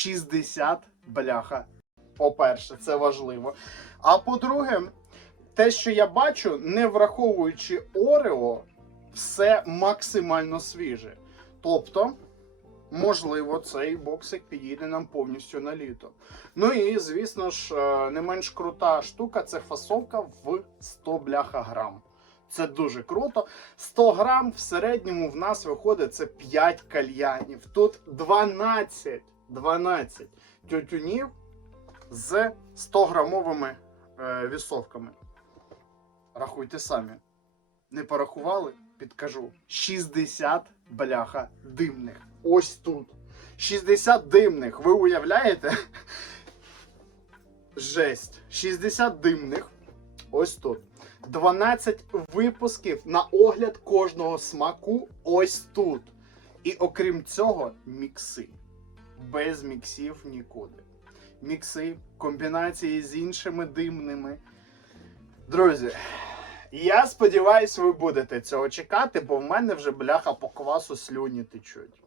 60 бляха. По-перше, це важливо. А по-друге, те, що я бачу, не враховуючи Орео, все максимально свіже. Тобто, можливо, цей боксик підійде нам повністю на літо. Ну і звісно ж, е, не менш крута штука це фасовка в 100 бляха грам. Це дуже круто. 100 грам в середньому в нас виходить це 5 кальянів. Тут 12, 12 тютюнів з 100 грамовими е, вісовками. Рахуйте самі. Не порахували? Підкажу. 60 бляха димних. Ось тут. 60 димних. Ви уявляєте? Жесть. 60 димних. Ось тут. 12 випусків на огляд кожного смаку ось тут. І окрім цього, мікси. Без міксів нікуди. Мікси, комбінації з іншими димними. Друзі, я сподіваюся, ви будете цього чекати, бо в мене вже бляха по квасу слюні течуть.